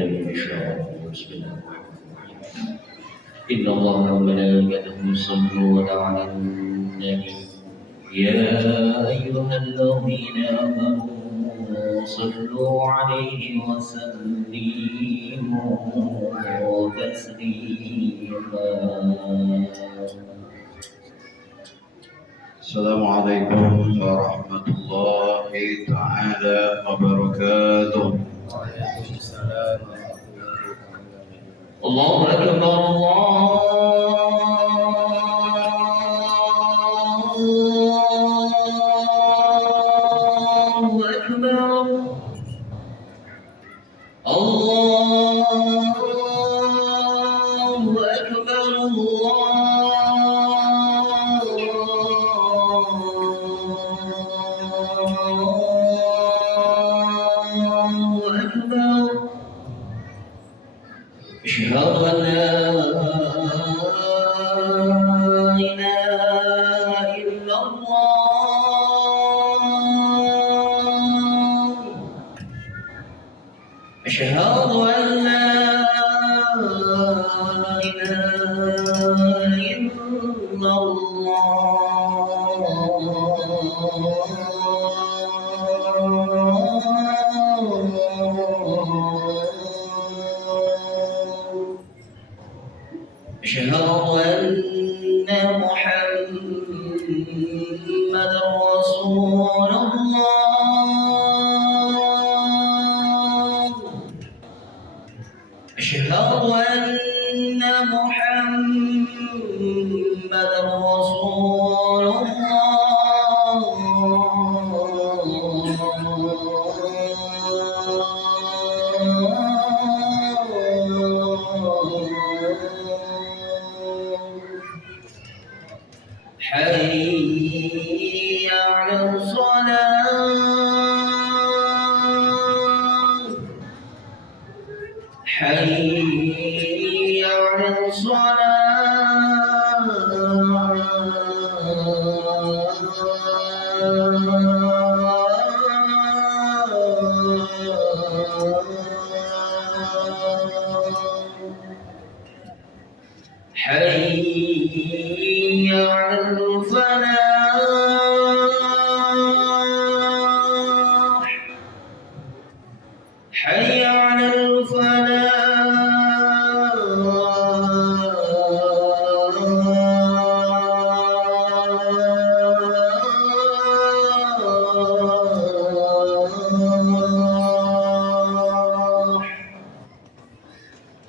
إن شاء الله. بسم الله الرحمن الرحيم. إن الله وملائكته يصلون على النبي يا أيها الذين آمنوا صلوا عليه وسلموا تسليما. السلام عليكم ورحمة الله تعالى وبركاته. وعليكم السلام الله أكبر الله أكبر الله أكبر الله أكبر. أشهد أن لا إله إلا الله. أشهد أن لا إله إلا الله. أشهد أن محمدا رسول الله. أشهد أن محمدا رسول الله. حي على الصلاة. حي على الصلاة. حي على الفلاح. حي على الفلاح.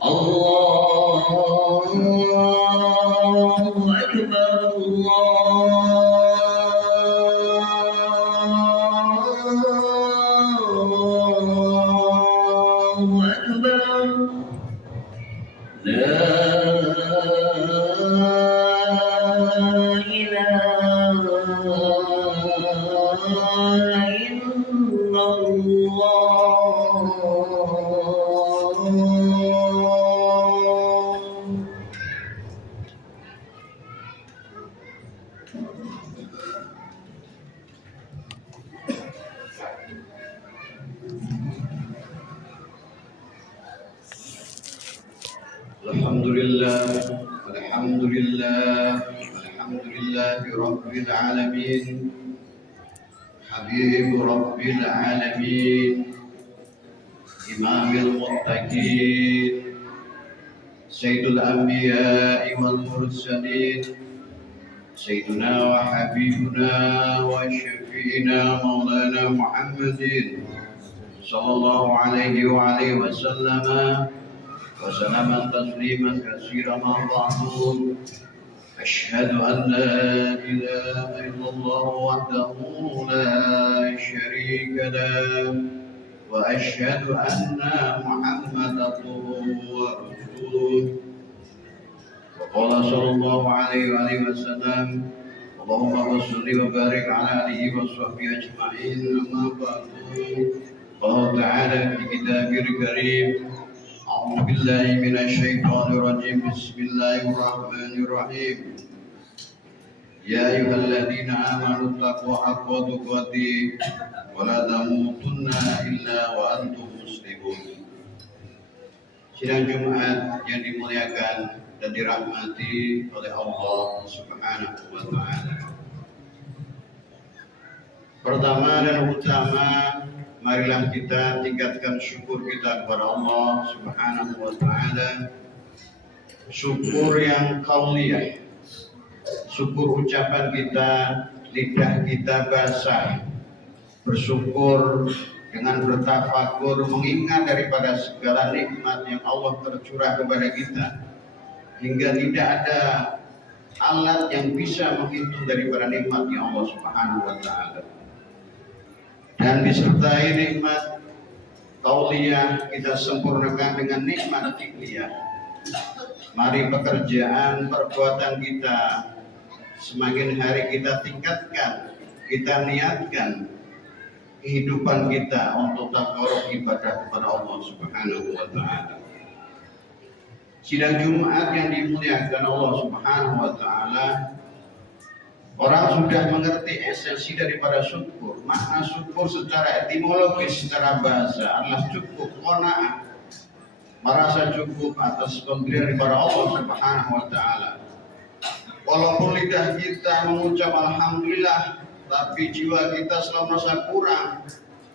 الله أكبر الله أكبر. لا إله إلا الله. الحمد لله الحمد لله الحمد لله رب العالمين، حبيب رب العالمين، إمام المتقين، سيد الأنبياء والمرسلين، سيدنا وحبيبنا وشفينا مولانا محمد صلى الله عليه وآله وسلم وسلم تسليما كثيرا. ما بعد، أشهد أن لا إله إلا الله وحده لا شريك له، وأشهد أن محمدا عبده ورسوله. وقال صلى الله عليه وآله وسلم: اللهم صل وبارك على آله وصحبه أجمعين. أما بعد، قال تعالى في كتابه الكريم: أعوذ بالله من الشيطان الرجيم. بسم الله الرحمن الرحيم. يا أيها الذين آمنوا اتقوا حق تقاته ولا تموتن إلا وأنتم مسلمون. Sidang Jumat yang dimuliakan dan dirahmati oleh Allah Subhanahu wa taala. Pertama dan utama, marilah kita tingkatkan syukur kita kepada Allah Subhanahu wa taala. Syukur yang qauliyah. Syukur ucapan kita, lidah kita basah. Bersyukur dengan bertafakur, mengingat daripada segala nikmat yang Allah tercurah kepada kita, hingga tidak ada alat yang bisa menghitung daripada nikmatnya Allah Subhanahu wa taala. Dan disertai nikmat qauliyah, kita sempurnakan dengan nikmat fi'liyah. Mari pekerjaan perbuatan kita semakin hari kita tingkatkan, kita niatkan kehidupan kita untuk takarruf ibadah kepada Allah Subhanahu wa taala. Sidang Jumat yang dimuliakan Allah Subhanahu wa taala, orang sudah mengerti esensi daripada syukur. Makna syukur secara etimologis, secara bahasa adalah cukup, qanaah, merasa cukup atas pemberian daripada Allah Subhanahu wa taala. Walaupun lidah kita mengucap alhamdulillah, tapi jiwa kita selalu merasa kurang,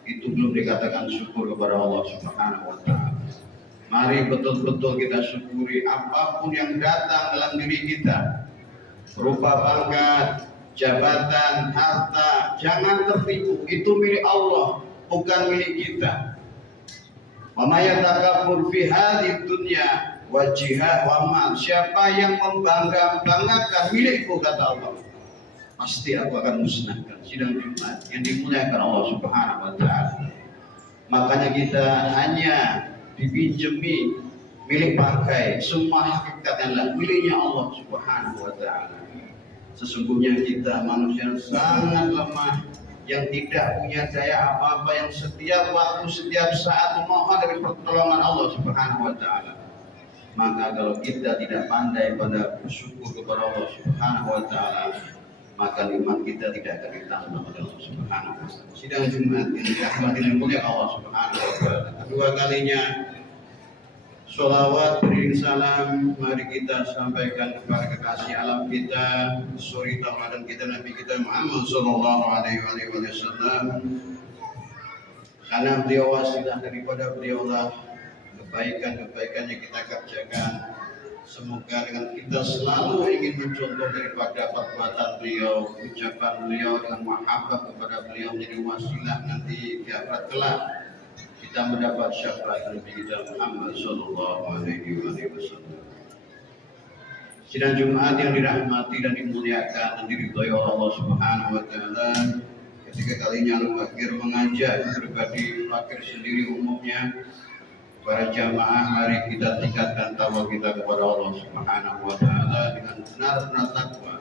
itu belum dikatakan syukur kepada Allah Subhanahu wa taala. Mari betul-betul kita syukuri apapun yang datang dalam diri kita, berupa pangkat, jabatan, harta. Jangan tertipu, itu milik Allah, bukan milik kita. Wa may yatakabbur fi hadhihi dunya wajihah wa mal. Siapa yang membanggakan milikku, kata Allah, pasti aku akan musnahkan. Sidang Jumat yang dimuliakan Allah Subhanahu wa taala. Makanya kita hanya dipinjemi milik pakai, semua hakikat adalah miliknya Allah Subhanahu wa taala. Sesungguhnya kita manusia yang sangat lemah, yang tidak punya daya apa-apa, yang setiap waktu, setiap saat memohon dari pertolongan Allah Subhanahu wa taala. Maka kalau kita tidak pandai pada bersyukur kepada Allah Subhanahu wa taala, maka iman kita tidak akan ditambah oleh Allah Subhanahu wa taala. Sidang Jumat yang dirahmati dan mulia Allah Subhanahu wa taala, kedua kalinya sholawat beriring salam mari kita sampaikan kepada kekasih alam kita, suri tauladan kita, Nabi kita Muhammad sallallahu alaihi wasallam. Karena beliau wasilah, daripada beliau lah kebaikan-kebaikan yang kita kerjakan. Semoga dengan kita selalu ingin mencontoh daripada perbuatan beliau, ucapan beliau, dengan mahabbah kepada beliau menjadi wasilah nanti di akhirat kelak kita mendapat syafaat Nabi kita Muhammad sallallahu alaihi wasallam. Sidang Jumat yang dirahmati dan dimuliakan dan diridhai oleh Allah Subhanahu wa taala, ketika kalinya al-fakir mengajak pribadi, fakir sendiri umumnya, para jamaah, mari kita tingkatkan takwa kita kepada Allah Subhanahu wa taala dengan benar-benar takwa.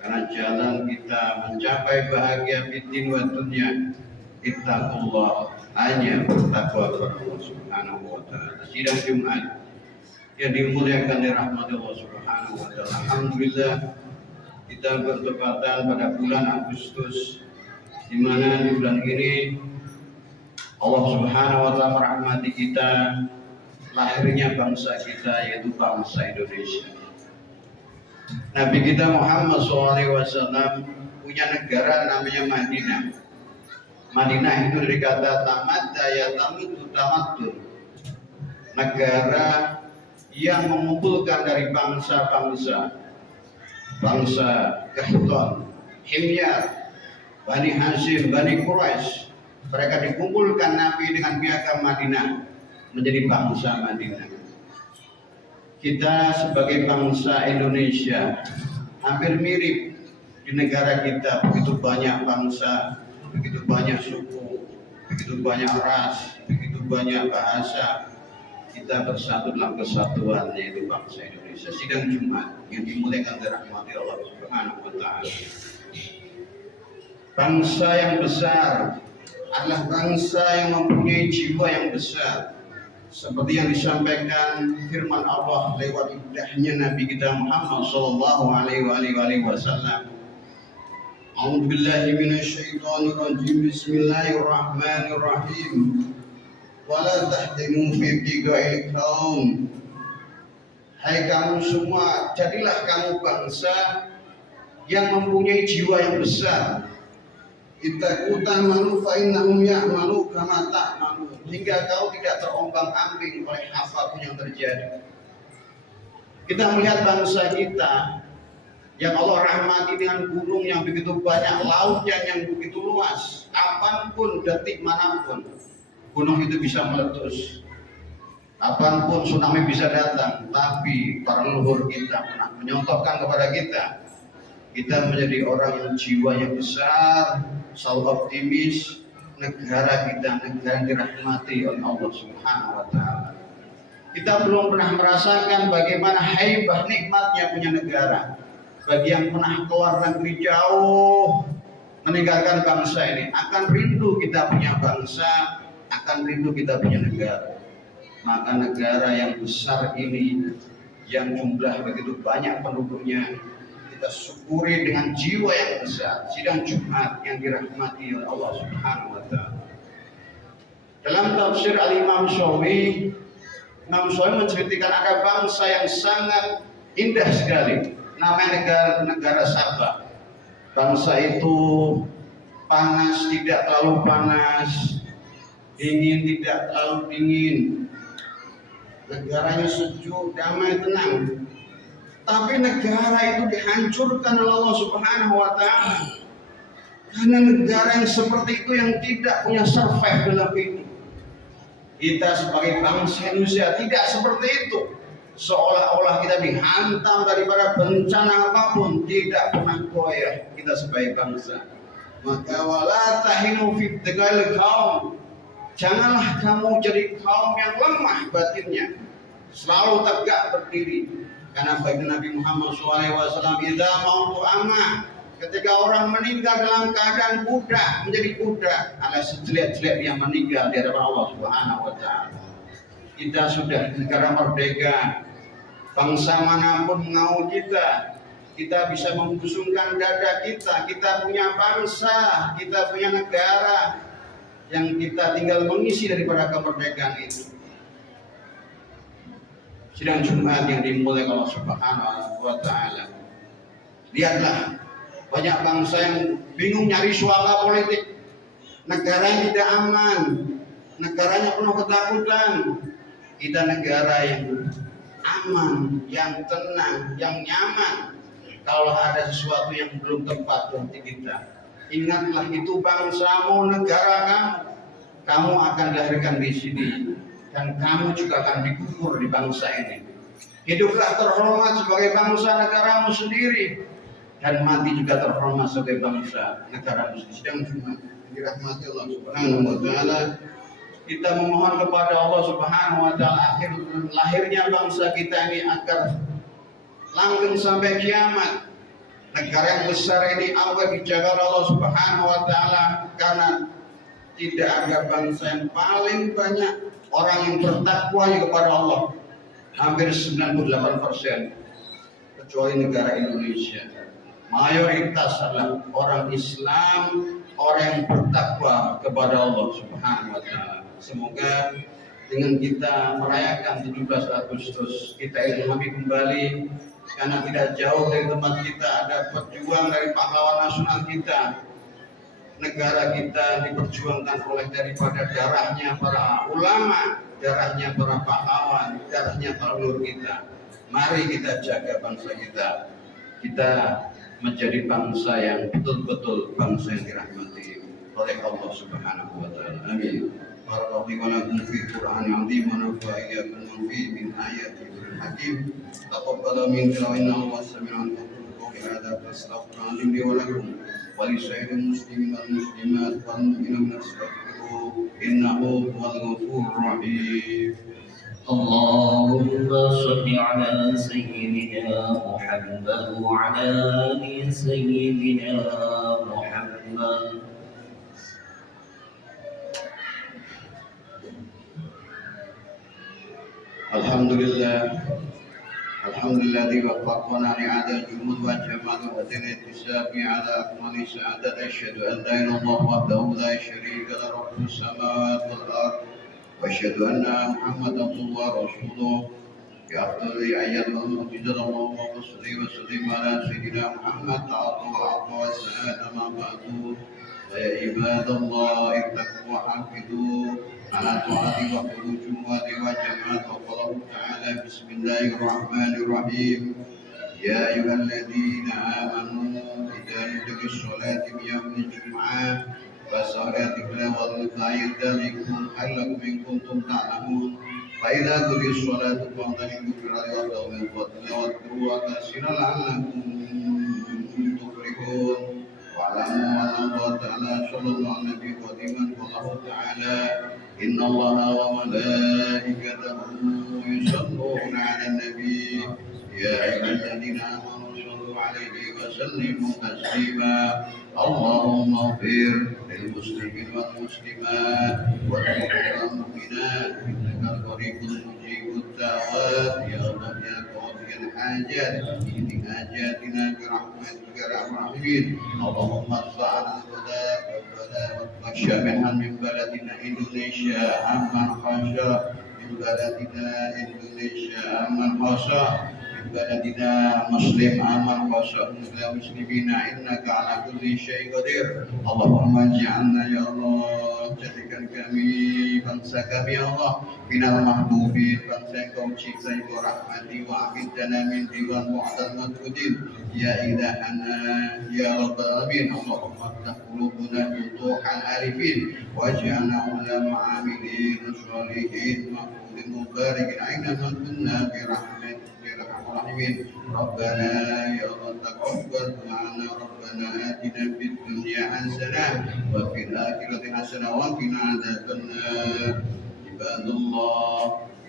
Karena jalan kita mencapai bahagia fitin wa dunya, ittaqullah, hanya bertakwa kepada Allah Subhanahu wa taala. Sidang Jumat yang dimuliakan oleh rahmat Allah Subhanahu wa taala. Alhamdulillah kita bertepatan pada bulan Agustus, di mana di bulan ini Allah Subhanahu wa taala merahmati kita, lahirnya bangsa kita yaitu bangsa Indonesia. Nabi kita Muhammad SAW punya negara namanya Madinah. Madinah itu dari kata tamadda ya tamutu tamaddun, negara yang mengumpulkan dari bangsa-bangsa, bangsa Qahtan, Himyar, Bani Hashim, Bani Quraisy. Mereka dikumpulkan Nabi dengan piagam Madinah menjadi bangsa Madinah. Kita sebagai bangsa Indonesia hampir mirip. Di negara kita begitu banyak bangsa, begitu banyak suku, begitu banyak ras, begitu banyak bahasa. Kita bersatu dalam kesatuan, yaitu bangsa Indonesia. Sidang Jumat yang dimuliakan dan dirahmati Allah Subhanahu wa taala. Bangsa yang besar adalah bangsa yang mempunyai jiwa yang besar, seperti yang disampaikan firman Allah lewat lidahnya Nabi kita Muhammad sallallahu alaihi wasallam. A'udzu billahi minasyaitonir rajim. Bismillahirrahmanirrahim. wala tahtimu fi ibtigha'il qaum. Hai kamu semua, jadilah kamu bangsa yang mempunyai jiwa yang besar. Ittaqu ta'malu fa innahum ya'malu kama ta'malu, hingga kau tidak terombang-ambing oleh apapun yang terjadi. Kita melihat bangsa kita yang Allah rahmati dengan gunung yang begitu banyak, lautnya yang begitu luas. Kapanpun, detik manapun, gunung itu bisa meletus. Kapanpun tsunami bisa datang. Tapi para leluhur kita pernah menyontohkan kepada kita, kita menjadi orang yang jiwanya besar, selalu optimis. Negara kita, negara yang dirahmati oleh Allah Subhanahu wa Ta'ala. Kita belum pernah merasakan bagaimana haibah nikmatnya punya negara. Bagi yang pernah keluar negeri jauh meninggalkan bangsa ini, akan rindu kita punya bangsa, akan rindu kita punya negara. Maka negara yang besar ini, yang jumlah begitu banyak penduduknya, kita syukuri dengan jiwa yang besar. Sidang Jumat yang dirahmati oleh Allah Subhanahu wa Ta'ala. Dalam tafsir Al-Imam Syafi'i, Imam Syafi'i menceritakan ada bangsa yang sangat indah sekali, namanya negara Sabah. Bangsa itu panas, tidak terlalu panas, dingin, tidak terlalu dingin. Negaranya sejuk, damai, tenang. Tapi negara itu dihancurkan oleh Allah Subhanahu wa Ta'ala. Karena negara yang seperti itu yang tidak punya survive dalam hidup. Kita sebagai bangsa Indonesia tidak seperti itu. Seolah-olah kita dihantam daripada bencana apapun, tidak pernah goyah kita sebagai bangsa. Maka wala tahinu fi ibtigha'il qaum. Janganlah kamu jadi kaum yang lemah batinnya, selalu tegak berdiri. Karena bagi Nabi Muhammad SAW, idza mautu amma, ketika orang meninggal dalam keadaan budak, menjadi budak, ada sejelek-jelek yang meninggal di hadapan Allah Subhanahu wa Ta'ala. Kita sudah negara merdeka, bangsa manapun mau kita bisa membusungkan dada kita. Kita punya bangsa, kita punya negara yang kita tinggal mengisi daripada kemerdekaan itu. Sidang Jumat yang dimuliakan Allah Subhanahu wa Ta'ala. Lihatlah, banyak bangsa yang bingung nyari suaka politik. Negaranya tidak aman, negaranya penuh ketakutan. Kita negara yang aman, yang tenang, yang nyaman. Kalau ada sesuatu yang belum tepat di hati kita, ingatlah itu bangsamu, negara kamu. Kamu akan dilahirkan di sini, dan kamu juga akan dikubur di bangsa ini. Hiduplah terhormat sebagai bangsa negaramu sendiri, dan mati juga terhormat sebagai bangsa negaramu sendiri. Sedang Jumat dirahmati Allah Subhanahu wa Ta'ala. Kita memohon kepada Allah Subhanahu wa Ta'ala lahirnya bangsa kita ini agar langgeng sampai kiamat. Negara yang besar ini Allah dijaga oleh Allah Subhanahu wa Ta'ala, karena tidak ada bangsa yang paling banyak orang yang bertakwa kepada Allah, hampir 98%, kecuali negara Indonesia. Mayoritas adalah orang Islam, orang yang bertakwa kepada Allah Subhanahu wa Ta'ala. Semoga dengan kita merayakan 17 Agustus, kita ilhami kembali, karena tidak jauh dari tempat kita ada pejuang dari pahlawan nasional kita. Negara kita diperjuangkan oleh daripada darahnya para ulama, darahnya para pahlawan, darahnya para leluhur kita. Mari kita jaga bangsa kita. Kita menjadi bangsa yang betul-betul bangsa yang dirahmati oleh Allah Subhanahu wa Ta'ala. Amin. Barakallahu wa lakum fi Qur'an 'azim wa nafa'akum fi min ayatil hakim. Taqabbal minna wa innahu was-sami'ul 'alim. Qul hadza fastaghfiru li wa lakum wa li sa'iril muslimin wal muslimat wal mu'minina wastaghfiruhu innahu huwal ghafurur rahim. اللهم صل على سيدنا محمد وعلى آل سيدنا محمد. Alhamdulillah وفقنا لهذا الجمود والجمال ودين الاتساب على أكمل سعادة. أشهد أن لا إله إلا الله وحده لا شريك له رب السماوات والأرض وأشهد أن محمدا عبده ورسوله بأفضل آيات المعجزة اللهم صل وسلم على سيدنا محمد عبد والسلام ما بعد فيا عباد الله اتقوا وحافظوا على طاعته وخروج جمعة وجماعة وقال الله تعالى بسم الله الرحمن الرحيم يا أيها الذين آمنوا إذا نودي للصلاة من يوم الجمعة فاسعوا إلى ذكر والخير ذلكم لعلكم إن كنتم تعلمون فإذا قضيت الصلاة فانتشروا في الأرض وابتغوا من فضله واذكروا كثيرا لعلكم تفلحون واعلموا أن الله تعالى صلى الله على النبي قديما والله تعالى إن الله وملائكته يصلون على النبي يا أيها الذين آمنوا صلوا عليه وسلموا تسليما اللهم اغفر للمسلمين والمسلمات والمؤمنات إنك قريب مجيب الدعوات يا الله يا قاضي الحاجات اهد حاجاتنا برحمتك يا ارحم الراحمين اللهم ارفع عنا البلاء والفحشاء من بلدنا إندونيسيا عمن خشى من بلدنا إندونيسيا عمن خشى بلدنا مسلم عمن خشى من المسلمين إنك على كل شيء قدير اللهم اجعلنا يا الله jadikan kami bangsa kami ya Allah minal mahbubin bangsa yang kau cintai kau rahmati wa afidana min diwan mu'adal madrudin ya ilahana ya rabbal alamin Allahumma ftah qulubuna futuhal arifin waj'alna ulama amilin sholihin maqbulin mubarikin aynama kunna bi rahmatika الراحمين ربنا يا الله تقبل معنا ربنا آتنا في الدنيا حسنة وفي الآخرة حسنة وقنا عذاب النار عباد الله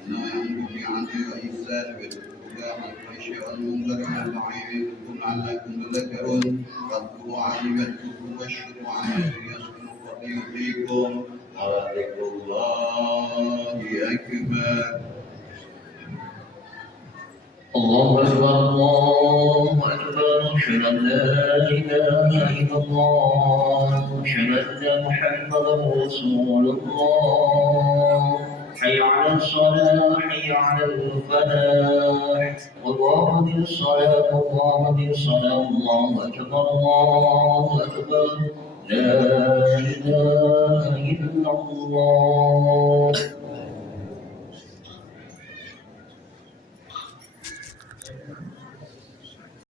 إنما يأمر بالعدل والإحسان ويتقوا والفحش والمنكر والبغي يعظكم لعلكم تذكرون فاذكروا علي واذكروا واشكروا عليه يذكركم ويطيعكم ولذكر الله أكبر الله أكبر الله أكبر أشهد أن لا إله إلا الله أشهد أن محمدا رسول الله حي على الصلاة حي على الفلاح وقامت الصلاة وقامت الصلاة الله أكبر الله أكبر لا إله إلا الله